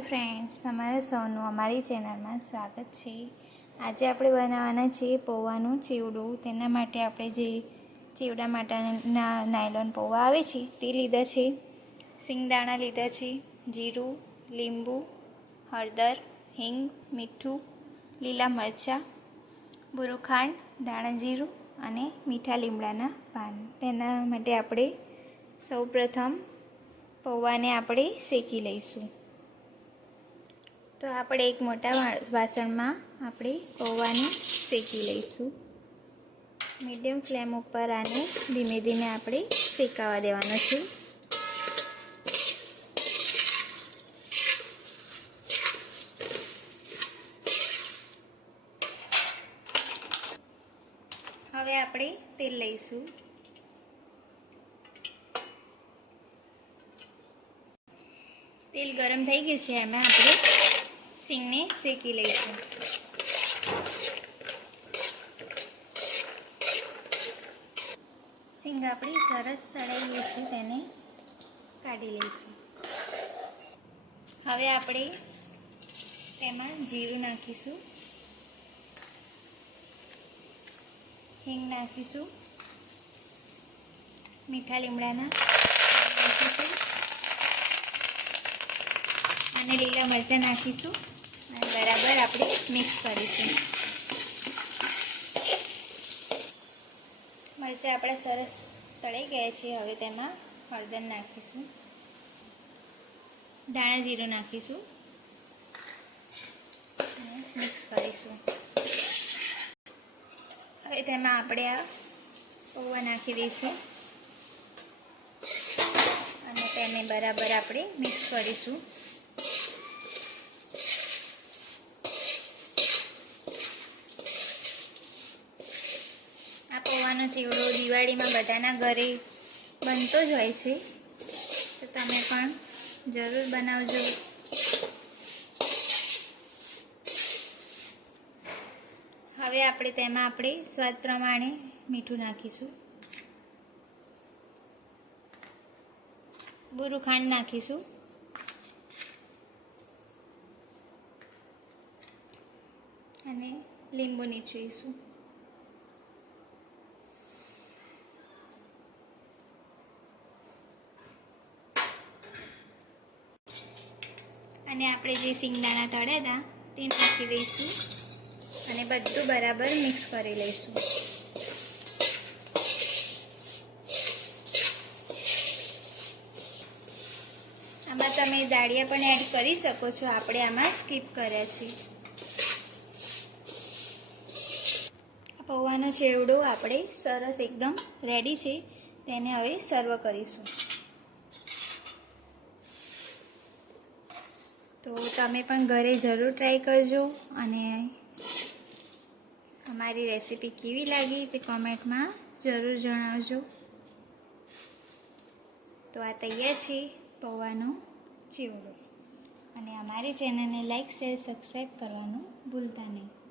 Friends, તમારા સૌનું અમારી ચેનલમાં સ્વાગત છે. આજે આપણે બનાવવાના છીએ પૌવાનું ચીવડું. તેના માટે આપણે જે ચીવડા માટેના નાયલોન પૌવા આવે છે, તે લીધા છે. સિંગદાણા લીધા છે, જીરું, લીંબુ, હળદર, હિંગ, મીઠું, લીલા મરચાં બુરું ખાંડ દાણા જીરું અને મીઠા લીમડાના પાન. તેના માટે આપણે સૌપ્રથમ પૌવાને આપણે શેકી લઈશું. તો આપણે એક મોટા વાસણમાં આપણે પૌવાને શેકી લઈશું. મીડિયમ ફ્લેમ ઉપર આને ધીમે ધીમે આપણે શેકાવા દેવાનો છે. હવે આપણે તેલ લઈશું. તેલ ગરમ થઈ ગયું છે, એમાં આપણે સિંગને શેકી લઈશું. સિંગ આપણી સરસ તળાઈ ગઈ છે, તેને કાઢી લઈશું. હવે આપણે તેમાં જીરું નાખીશું. હિંગ નાખીશું. મીઠા લીમડાના નાખીશું અને લીલા મરચાં નાખીશું. અને બરાબર આપણે મિક્સ કરીશું. મરચાં આપણા સરસ તળાઈ ગયા છે. હવે તેમાં હળદર નાખીશું. ધાણા જીરું નાખીશું. મિક્સ કરીશું. હવે તેમાં આપણે આ પૌવા નાખી દઈશું. અને તેને બરાબર આપણે મિક્સ કરીશું. આ ચીવડો દિવાળીમાં બધાના ઘરે બનતો જ હોય છે. તો તમે પણ જરૂર બનાવજો. હવે આપણે તેમાં આપણે સ્વાદ પ્રમાણે મીઠું નાખીશું. બુરું ખાંડ નાખીશું. અને લીંબુ નીચવીશું અને આપણે જે સિંગદાણા તળ્યા હતા તે નાખી દઈશું અને બધું બરાબર મિક્સ કરી લઈશું. આમાં તમે દાળિયા પણ એડ કરી શકો છો, આપણે આમાં સ્કીપ કર્યા છે. પૌવાનો ચેવડો આપણે સરસ એકદમ રેડી છે, તેને હવે સર્વ કરીશું. તો તમે પણ ઘરે જરૂર ટ્રાય કરજો અને અમારી રેસીપી કેવી લાગી તે કોમેન્ટમાં જરૂર જણાવજો. તો આ તૈયાર છે પૌવાનો ચેવડો. અને અમારી ચેનલને લાઈક શેર સબસ્ક્રાઈબ કરવાનું ભૂલતા નહીં.